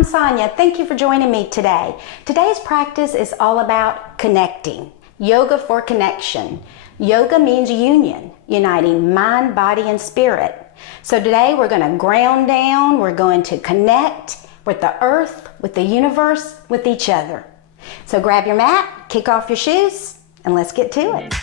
I'm Sonia. Thank you for joining me today. Today's practice is all about connecting. Yoga for connection. Yoga means union, uniting mind, body, and spirit. So today we're going to ground down, we're going to connect with the earth, with the universe, with each other. So grab your mat, kick off your shoes, and let's get to it.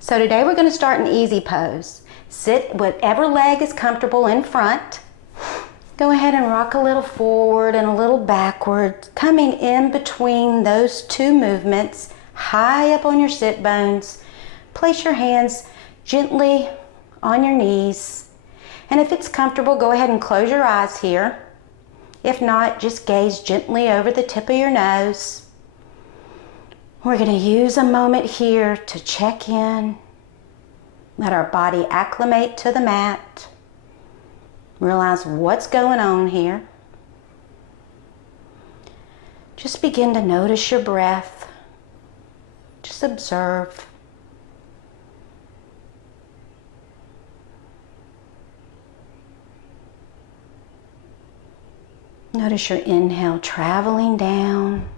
So today we're going to start an easy pose. Sit whatever leg is comfortable in front. Go ahead and rock a little forward and a little backward, coming in between those two movements, high up on your sit bones. Place your hands gently on your knees. And if it's comfortable, go ahead and close your eyes here. If not, just gaze gently over the tip of your nose. We're going to use a moment here to check in. Let our body acclimate to the mat. Realize what's going on here. Just begin to notice your breath. Just observe. Notice your inhale traveling down.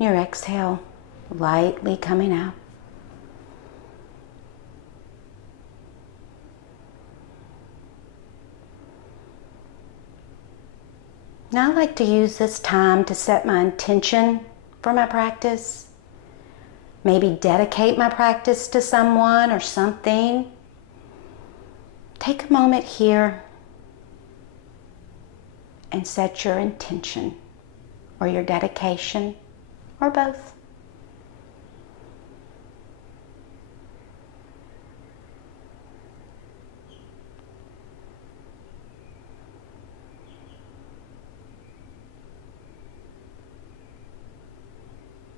Your exhale lightly coming out. Now I like to use this time to set my intention for my practice. Maybe dedicate my practice to someone or something. Take a moment here and set your intention or your dedication or both.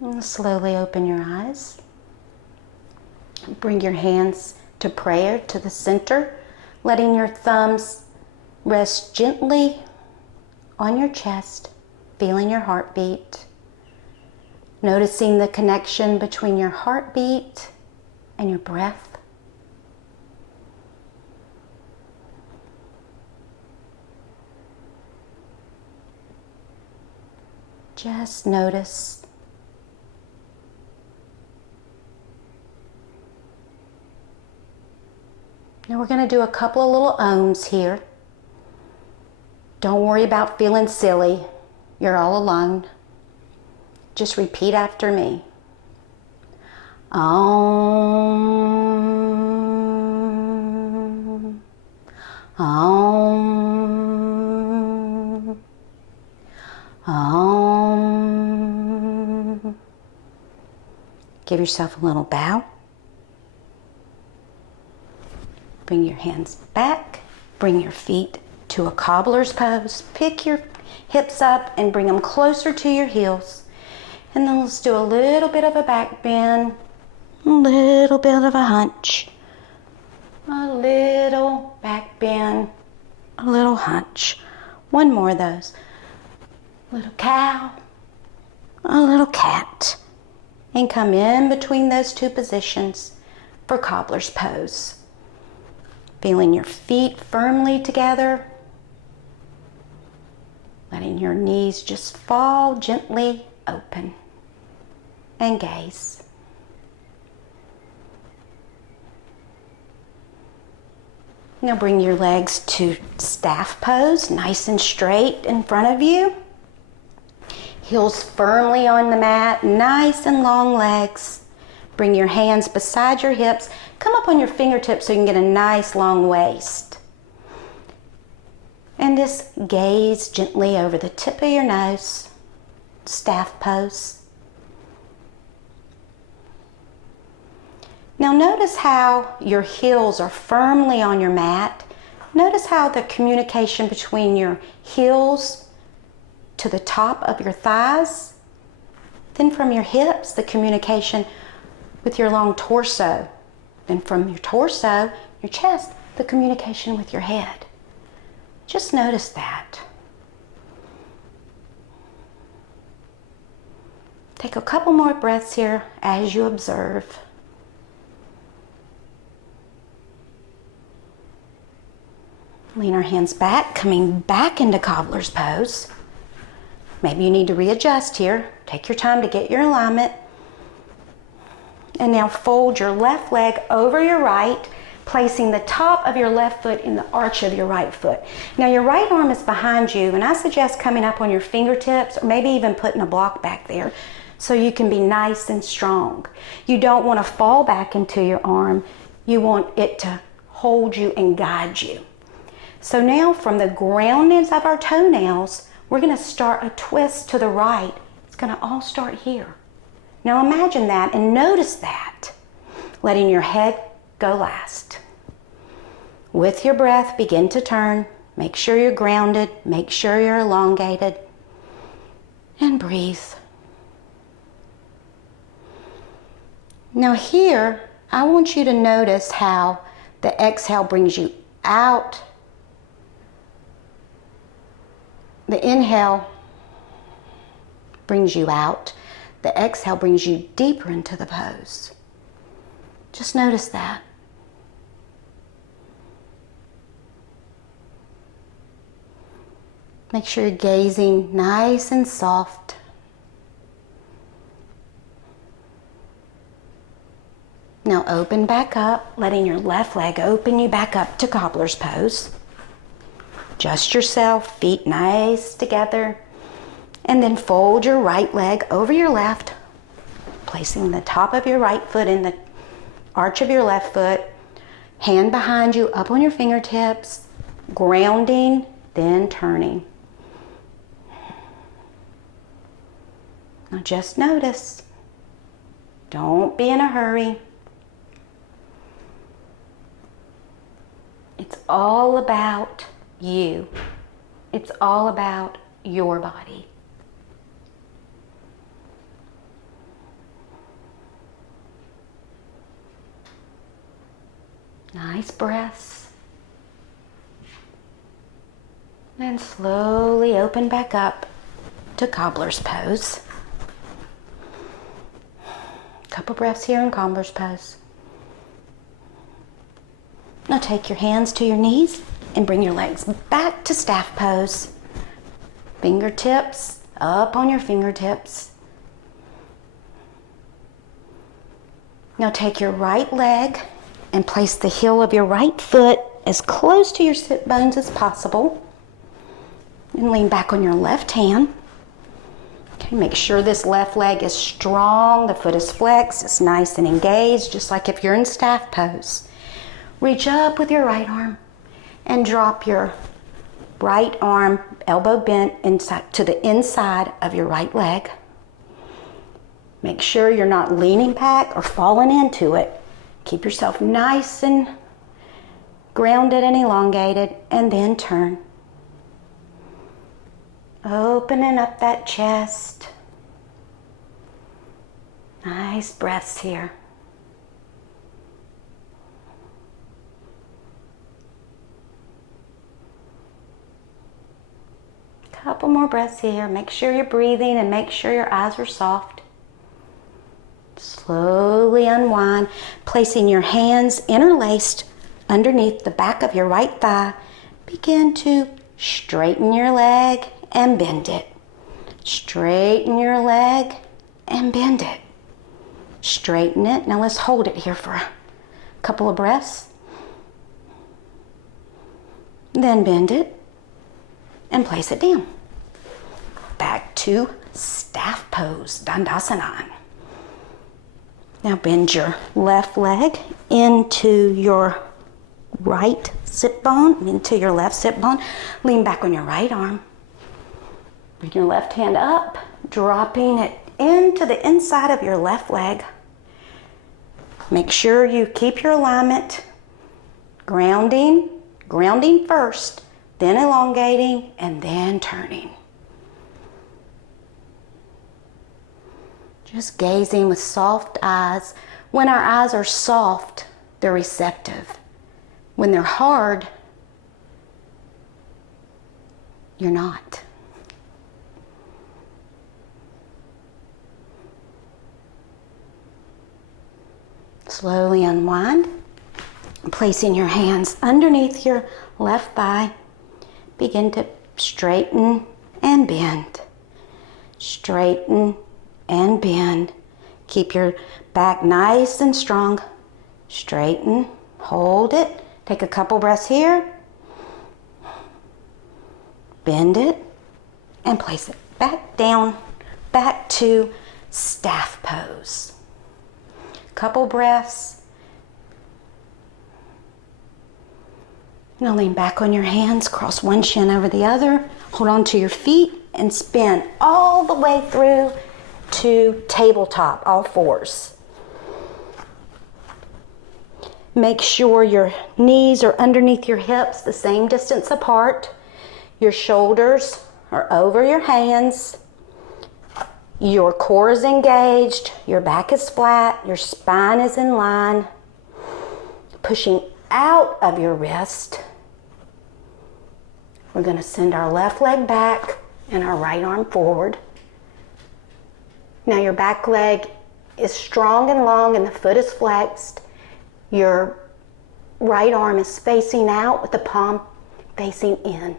And slowly open your eyes. Bring your hands to prayer to the center, letting your thumbs rest gently on your chest, feeling your heartbeat. Noticing the connection between your heartbeat and your breath. Just notice. Now we're going to do a couple of little ohms here. Don't worry about feeling silly. You're all alone. Just repeat after me. Om. Om. Om. Give yourself a little bow. Bring your hands back. Bring your feet to a cobbler's pose. Pick your hips up and bring them closer to your heels. And then let's do a little bit of a back bend, a little bit of a hunch, a little back bend, a little hunch. One more of those. Little cow, a little cat. And come in between those two positions for cobbler's pose. Feeling your feet firmly together. Letting your knees just fall gently open. And gaze. Now bring your legs to staff pose, nice and straight in front of you. Heels firmly on the mat, nice and long legs. Bring your hands beside your hips. Come up on your fingertips so you can get a nice long waist. And just gaze gently over the tip of your nose. Staff pose. Now notice how your heels are firmly on your mat. Notice how the communication between your heels to the top of your thighs, then from your hips, the communication with your long torso, then from your torso, your chest, the communication with your head. Just notice that. Take a couple more breaths here as you observe. Lean our hands back, coming back into cobbler's pose. Maybe you need to readjust here. Take your time to get your alignment. And now fold your left leg over your right, placing the top of your left foot in the arch of your right foot. Now your right arm is behind you, and I suggest coming up on your fingertips, or maybe even putting a block back there so you can be nice and strong. You don't want to fall back into your arm. You want it to hold you and guide you. So now from the groundings of our toenails, we're going to start a twist to the right. It's going to all start here. Now imagine that and notice that. Letting your head go last. With your breath, begin to turn. Make sure you're grounded. Make sure you're elongated. And breathe. Now here, I want you to notice how the exhale brings you out. The inhale brings you out. The exhale brings you deeper into the pose. Just notice that. Make sure you're gazing nice and soft. Now open back up, letting your left leg open you back up to cobbler's pose. Adjust yourself, feet nice together, and then fold your right leg over your left, placing the top of your right foot in the arch of your left foot, hand behind you up on your fingertips, grounding, then turning. Now just notice. Don't be in a hurry. It's all about you. It's all about your body. Nice breaths. And slowly open back up to cobbler's pose. Couple breaths here in cobbler's pose. Now take your hands to your knees and bring your legs back to staff pose. Fingertips up on your fingertips. Now take your right leg and place the heel of your right foot as close to your sit bones as possible. And lean back on your left hand. Okay, make sure this left leg is strong, the foot is flexed, it's nice and engaged, just like if you're in staff pose. Reach up with your right arm and drop your right arm, elbow bent inside to the inside of your right leg. Make sure you're not leaning back or falling into it. Keep yourself nice and grounded and elongated, and then turn. Opening up that chest. Nice breaths here. Couple more breaths here. Make sure you're breathing and make sure your eyes are soft. Slowly unwind, placing your hands interlaced underneath the back of your right thigh. Begin to straighten your leg and bend it. Straighten your leg and bend it. Straighten it. Now let's hold it here for a couple of breaths. Then bend it and place it down. Back to staff pose, Dandasana. Now bend your left leg into your right sit bone, into your left sit bone. Lean back on your right arm. Bring your left hand up, dropping it into the inside of your left leg. Make sure you keep your alignment. Grounding first, then elongating, and then turning. Just gazing with soft eyes. When our eyes are soft, they're receptive. When they're hard, you're not. Slowly unwind, placing your hands underneath your left thigh. Begin to straighten and bend. Straighten and bend. Keep your back nice and strong. Straighten, hold it. Take a couple breaths here. Bend it and place it back down, back to staff pose. Couple breaths. Now lean back on your hands, cross one shin over the other, hold on to your feet and spin all the way through to tabletop, all fours. Make sure your knees are underneath your hips, the same distance apart. Your shoulders are over your hands. Your core is engaged, your back is flat, your spine is in line. Pushing out of your wrist. We're going to send our left leg back and our right arm forward. Now your back leg is strong and long and the foot is flexed. Your right arm is facing out with the palm facing in.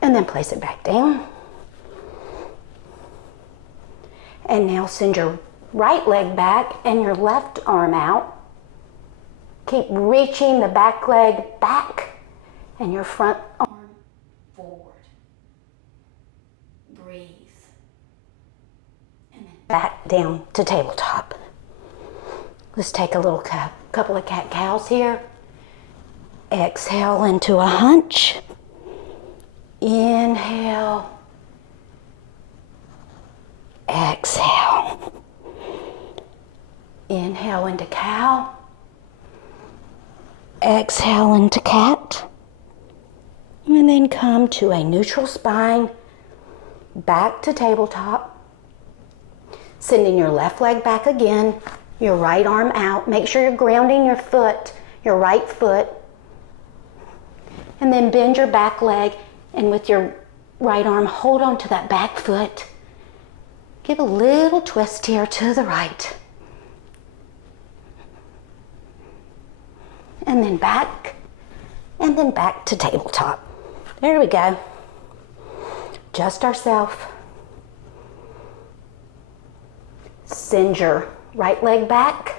And then place it back down. And now send your right leg back and your left arm out. Keep reaching the back leg back and your front arm forward. Breathe. And then back down to tabletop. Let's take a little couple of cat-cows here. Exhale into a hunch. Inhale. Exhale. Inhale into cow. Exhale into cat. And then come to a neutral spine. Back to tabletop. Sending your left leg back again. Your right arm out. Make sure you're grounding your foot, your right foot. And then bend your back leg and with your right arm, hold on to that back foot. Give a little twist here to the right. And then back to tabletop. There we go. Just ourselves. Send your right leg back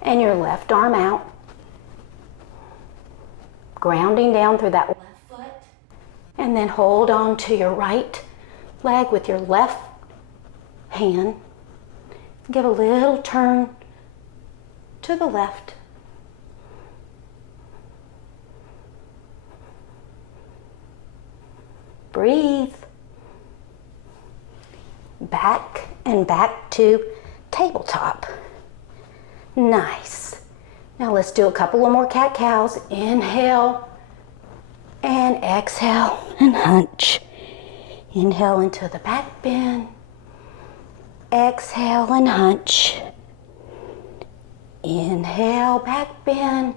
and your left arm out. Grounding down through that left foot. And then hold on to your right leg with your left hand. Give a little turn to the left. Breathe. Back and back to tabletop. Nice. Now let's do a couple of more cat-cows. Inhale and exhale and hunch. Inhale into the back bend. Exhale and hunch. Inhale, back bend.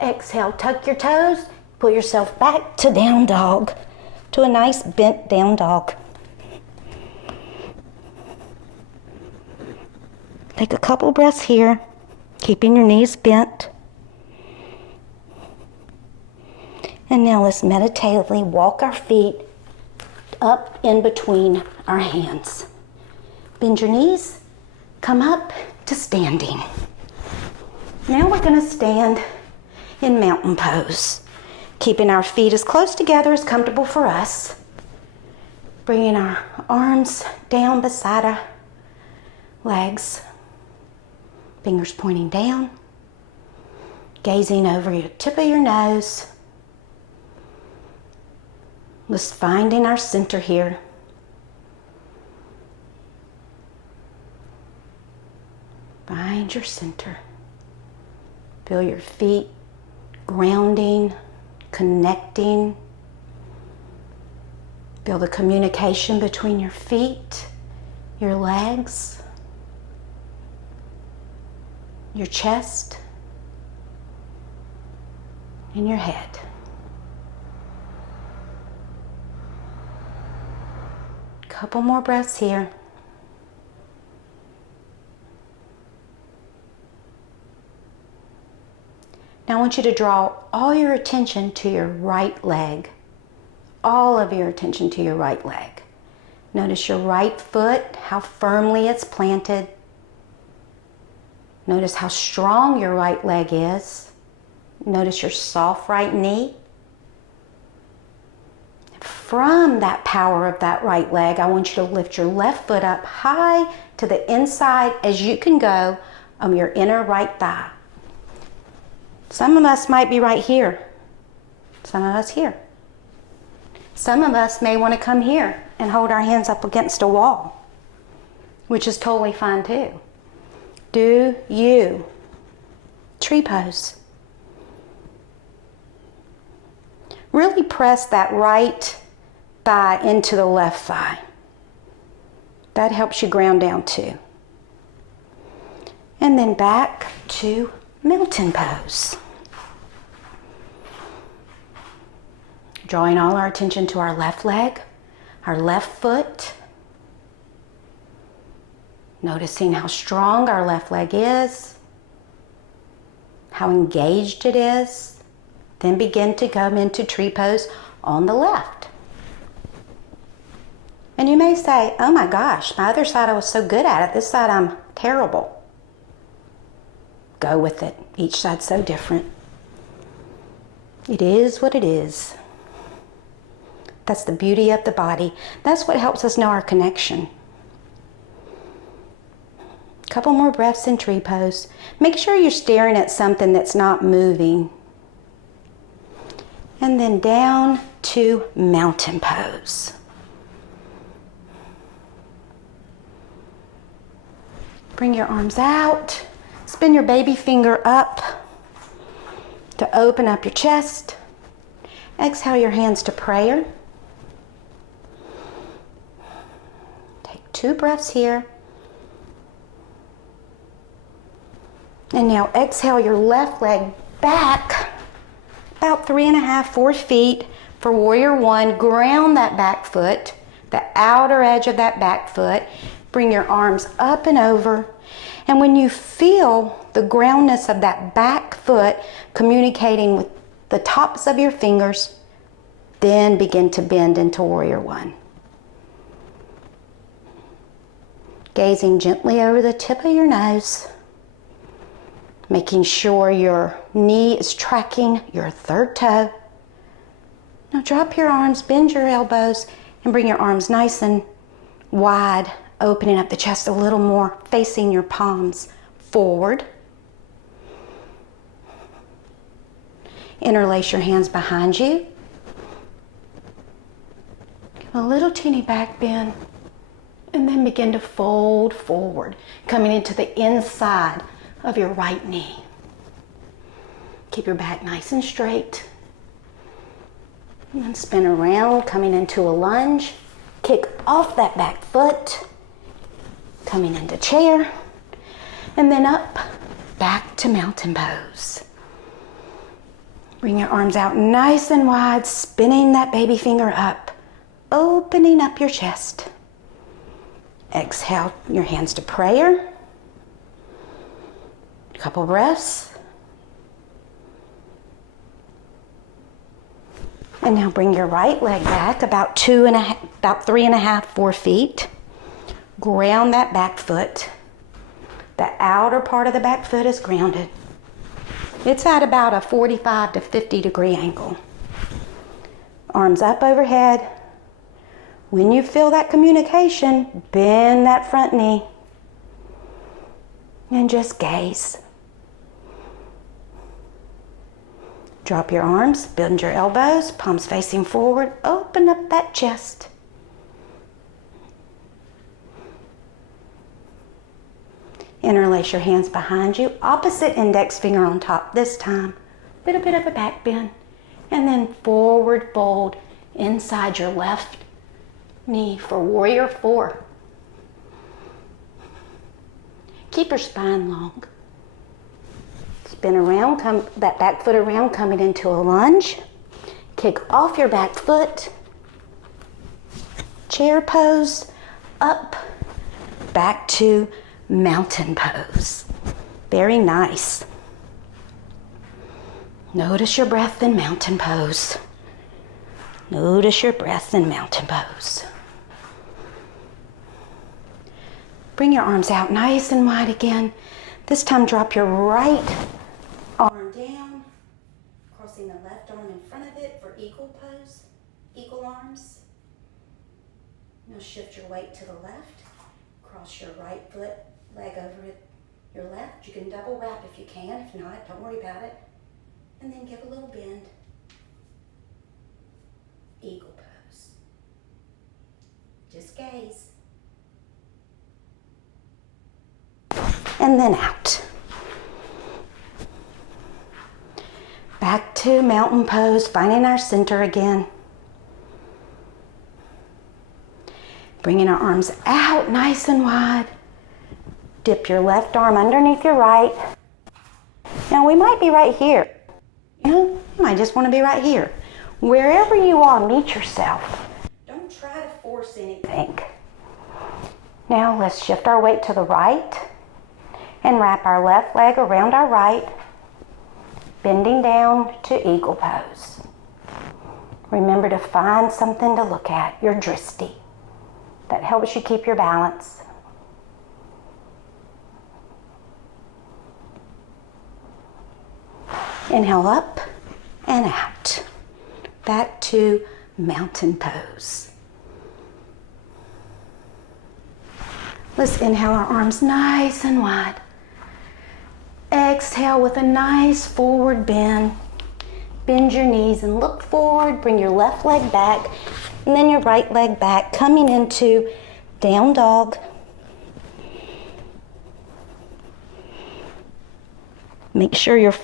Exhale, tuck your toes. Pull yourself back to down dog. To a nice bent down dog. Take a couple breaths here, keeping your knees bent. And now let's meditatively walk our feet up in between our hands. Bend your knees, come up to standing. Now we're going to stand in mountain pose, keeping our feet as close together as comfortable for us. Bringing our arms down beside our legs. Fingers pointing down. Gazing over your tip of your nose. Just finding our center here. Find your center. Feel your feet grounding, connecting. Feel the communication between your feet, your legs, your chest, and your head. Couple more breaths here. Now I want you to draw all your attention to your right leg. All of your attention to your right leg. Notice your right foot, how firmly it's planted. Notice how strong your right leg is. Notice your soft right knee. From that power of that right leg, I want you to lift your left foot up high to the inside as you can go on your inner right thigh. Some of us might be right here. Some of us here. Some of us may want to come here and hold our hands up against a wall, which is totally fine too. Do you. Tree pose. Really press that right thigh into the left thigh. That helps you ground down too. And then back to mountain pose. Drawing all our attention to our left leg, our left foot. Noticing how strong our left leg is, how engaged it is. Then begin to come into tree pose on the left. And you may say, oh my gosh, my other side I was so good at it, this side I'm terrible. Go with it. Each side's so different. It is what it is. That's the beauty of the body. That's what helps us know our connection. Couple more breaths in tree pose. Make sure you're staring at something that's not moving. And then down to mountain pose. Bring your arms out. Spin your baby finger up to open up your chest. Exhale your hands to prayer. Take 2 breaths here. And now exhale your left leg back about 3.5, 4 feet for warrior 1. Ground that back foot, the outer edge of that back foot. Bring your arms up and over. And when you feel the groundness of that back foot communicating with the tops of your fingers, then begin to bend into warrior 1. Gazing gently over the tip of your nose. Making sure your knee is tracking your third toe. Now drop your arms, bend your elbows, and bring your arms nice and wide, opening up the chest a little more, facing your palms forward. Interlace your hands behind you. Give a little teeny back bend, and then begin to fold forward, coming into the inside of your right knee. Keep your back nice and straight. And then spin around, coming into a lunge. Kick off that back foot, coming into chair. And then up, back to mountain pose. Bring your arms out nice and wide, spinning that baby finger up, opening up your chest. Exhale your hands to prayer. A couple breaths. And now bring your right leg back about 3.5, 4 feet. Ground that back foot. The outer part of the back foot is grounded. It's at about a 45 to 50 degree angle. Arms up overhead. When you feel that communication, bend that front knee. And just gaze. Drop your arms, bend your elbows, palms facing forward, open up that chest. Interlace your hands behind you, opposite index finger on top this time. Little bit of a back bend. And then forward fold inside your left knee for warrior 4. Keep your spine long. Spin around, come that back foot around, coming into a lunge. Kick off your back foot. Chair pose, up, back to mountain pose. Very nice. Notice your breath in mountain pose. Notice your breath in mountain pose. Bring your arms out nice and wide again. This time drop your right arm down, crossing the left arm in front of it for eagle pose, eagle arms. Now shift your weight to the left, cross your right leg over your left. You can double wrap if you can, if not, don't worry about it. And then give a little bend. Eagle pose. Just gaze. And then out. Back to mountain pose, finding our center again. Bringing our arms out nice and wide. Dip your left arm underneath your right. Now we might be right here. You might just want to be right here. Wherever you are, meet yourself. Don't try to force anything. Now let's shift our weight to the right and wrap our left leg around our right, bending down to eagle pose. Remember to find something to look at, your drishti. That helps you keep your balance. Inhale up and out. Back to mountain pose. Let's inhale our arms nice and wide. Exhale with a nice forward bend. Bend your knees and look forward. Bring your left leg back and then your right leg back, coming into down dog. Make sure your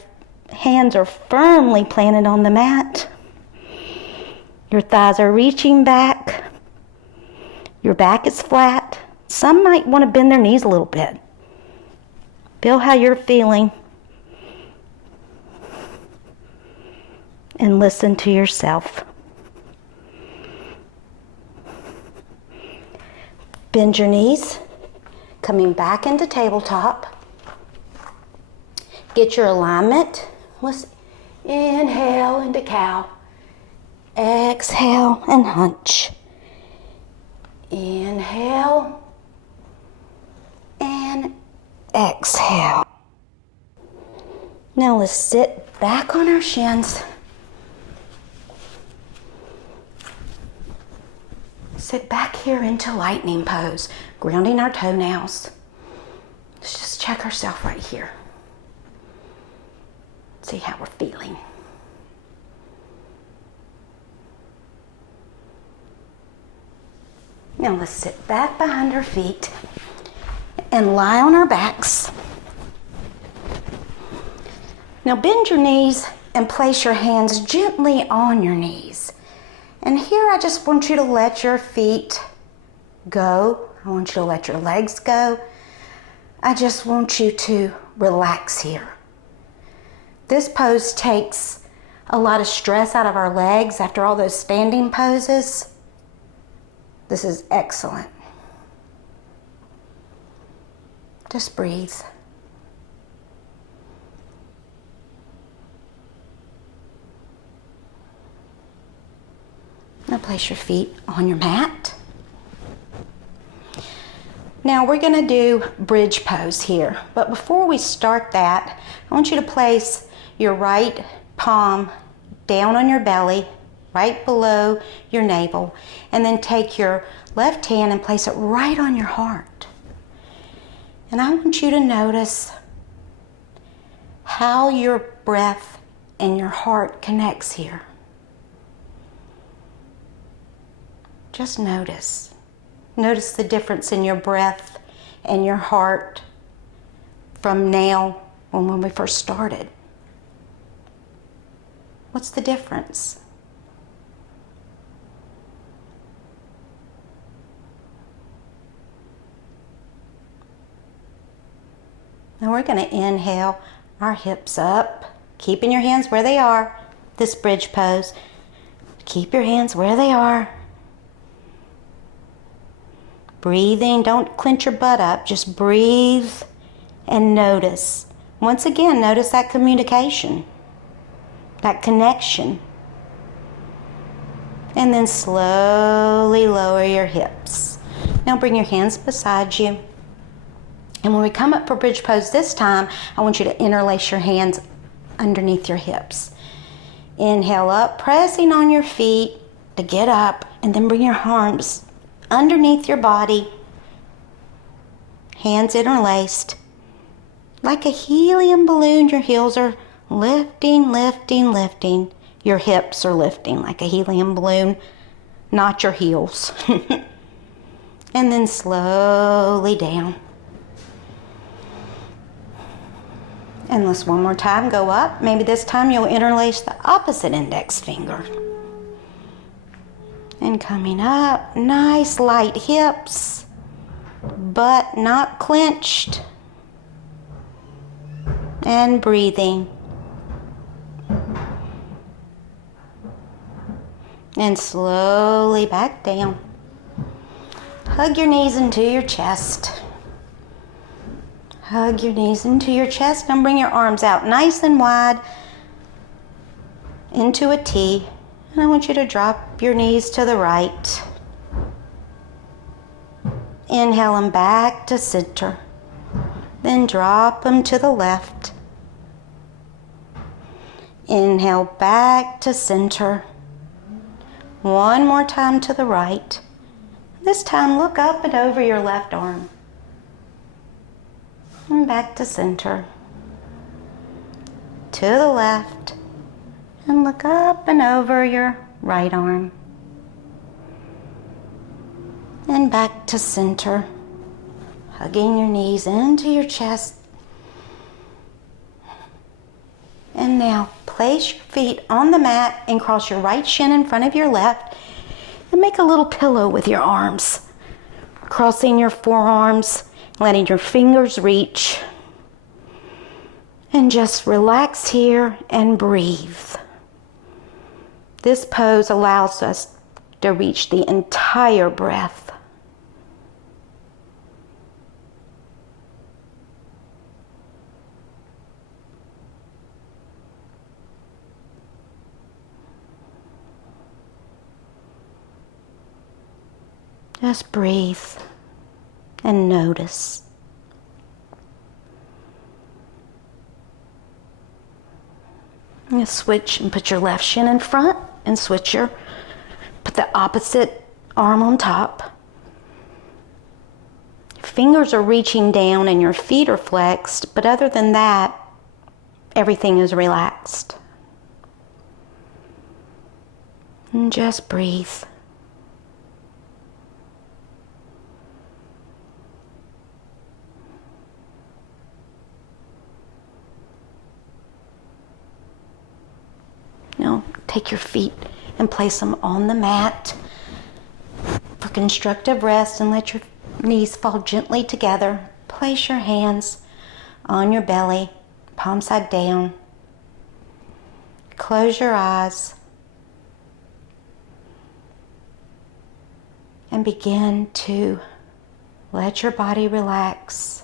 hands are firmly planted on the mat. Your thighs are reaching back. Your back is flat. Some might want to bend their knees a little bit. Feel how you're feeling. And listen to yourself. Bend your knees, coming back into tabletop. Get your alignment. Let's inhale into cow. Exhale and hunch. Inhale and exhale. Now let's sit back on our shins. Sit back here into lightning pose, grounding our toenails. Let's just check ourselves right here. See how we're feeling. Now let's sit back behind our feet and lie on our backs. Now bend your knees and place your hands gently on your knees. And here I just want you to let your feet go. I want you to let your legs go. I just want you to relax here. This pose takes a lot of stress out of our legs after all those standing poses. This is excellent. Just breathe. Now place your feet on your mat. Now we're going to do bridge pose here. But before we start that, I want you to place your right palm down on your belly, right below your navel, and then take your left hand and place it right on your heart. And I want you to notice how your breath and your heart connects here. Just notice. Notice the difference in your breath and your heart from now and when we first started. What's the difference? Now we're going to inhale our hips up, keeping your hands where they are. This bridge pose. Keep your hands where they are. Breathing, don't clench your butt up, just breathe and notice. Once again, notice that communication. that connection. And then slowly lower your hips. Now bring your hands beside you. And when we come up for bridge pose this time, I want you to interlace your hands underneath your hips. Inhale up, pressing on your feet to get up, and then bring your arms underneath your body. Hands interlaced. Like a helium balloon, your heels are lifting, lifting, lifting. Your hips are lifting like a helium balloon, not your heels. And then slowly down. And let's one more time go up. Maybe this time you'll interlace the opposite index finger. And coming up, nice light hips, butt not clenched. And breathing. And slowly back down. Hug your knees into your chest. Hug your knees into your chest and bring your arms out nice and wide into a T. And I want you to drop your knees to the right. Inhale them back to center. Then drop them to the left. Inhale back to center. One more time to the right. This time look up and over your left arm. And back to center. To the left. And look up and over your right arm. And back to center. Hugging your knees into your chest. And now place your feet on the mat and cross your right shin in front of your left. And make a little pillow with your arms. Crossing your forearms, letting your fingers reach. And just relax here and breathe. This pose allows us to reach the entire breath. Just breathe and notice. And switch and put your left shin in front and put the opposite arm on top. Your fingers are reaching down and your feet are flexed, but other than that, everything is relaxed. And just breathe. Now, take your feet and place them on the mat for constructive rest and let your knees fall gently together. Place your hands on your belly, palm side down. Close your eyes and begin to let your body relax.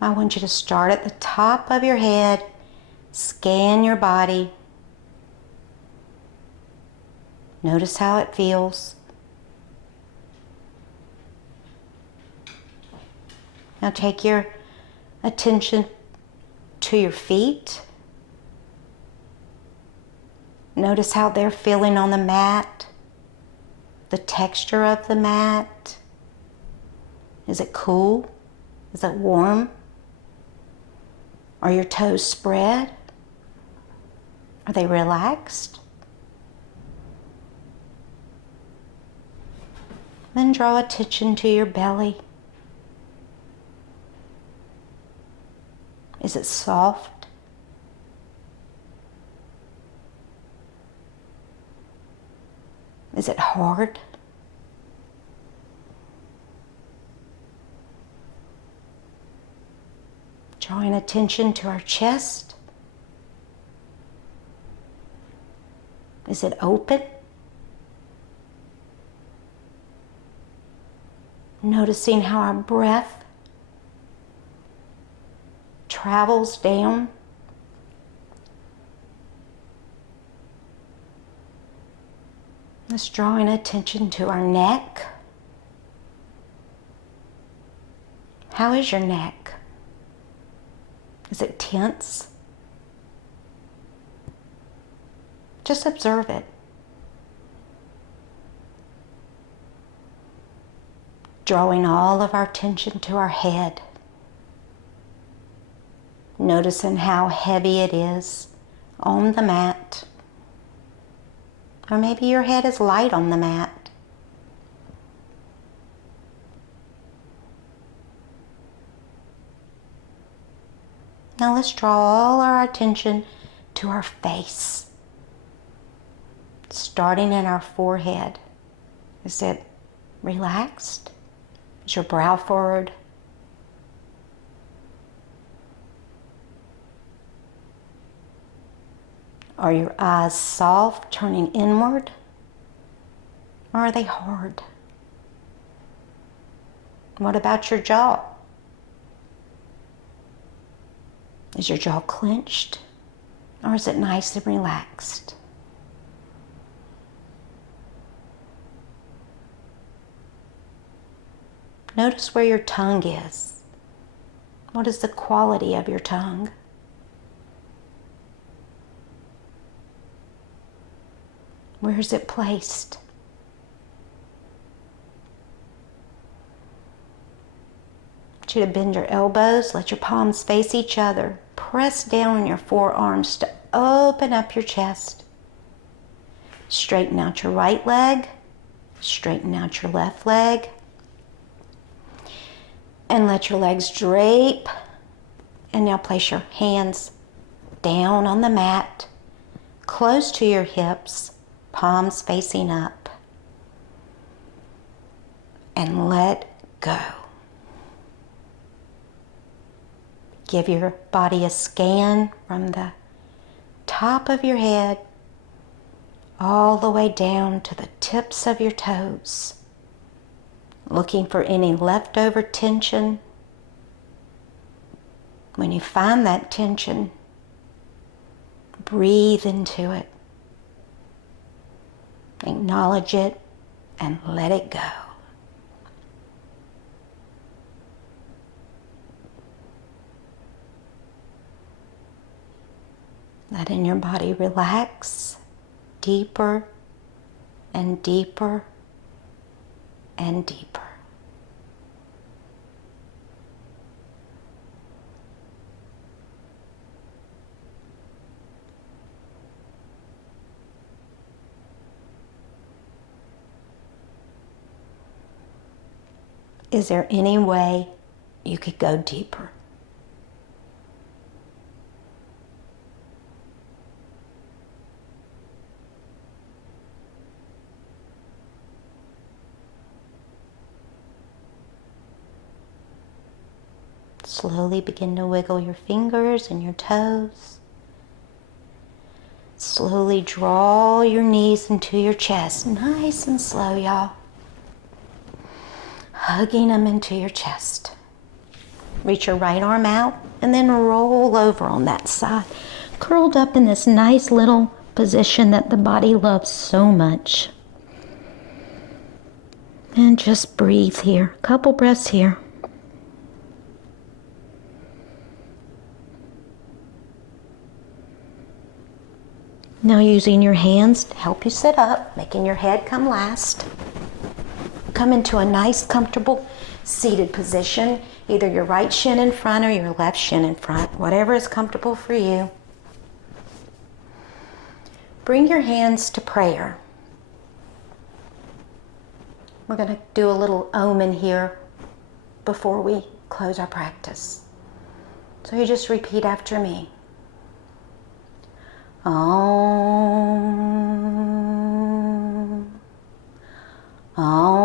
I want you to start at the top of your head, scan your body. Notice how it feels. Now take your attention to your feet. Notice how they're feeling on the mat, the texture of the mat. Is it cool? Is it warm? Are your toes spread? Are they relaxed? Then draw attention to your belly. Is it soft? Is it hard? Drawing attention to our chest. Is it open? Noticing how our breath travels down. Let's drawing attention to our neck. How is your neck? Is it tense? Just observe it. Drawing all of our attention to our head. Noticing how heavy it is on the mat. Or maybe your head is light on the mat. Now let's draw all our attention to our face. Starting in our forehead. Is it relaxed? Is your brow furrowed? Are your eyes soft, turning inward? Or are they hard? What about your jaw? Is your jaw clenched? Or is it nice and relaxed? Notice where your tongue is. What is the quality of your tongue? Where is it placed? I want you to bend your elbows, let your palms face each other. Press down on your forearms to open up your chest. Straighten out your right leg, straighten out your left leg, and let your legs drape. And now place your hands down on the mat, close to your hips, palms facing up, and let go. Give your body a scan from the top of your head all the way down to the tips of your toes, looking for any leftover tension. When you find that tension, breathe into it. Acknowledge it and let it go. Letting your body relax deeper and deeper and deeper. Is there any way you could go deeper? Slowly begin to wiggle your fingers and your toes. Slowly draw your knees into your chest. Nice and slow, y'all. Hugging them into your chest. Reach your right arm out and then roll over on that side. Curled up in this nice little position that the body loves so much. And just breathe here. A couple breaths here. Now using your hands to help you sit up, making your head come last. Come into a nice, comfortable, seated position. Either your right shin in front or your left shin in front, whatever is comfortable for you. Bring your hands to prayer. We're going to do a little omen here before we close our practice. So you just repeat after me. Om. Om.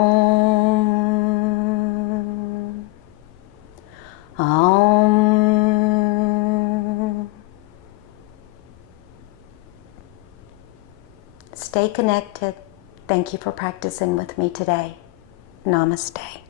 Om. Stay connected. Thank you for practicing with me today. Namaste.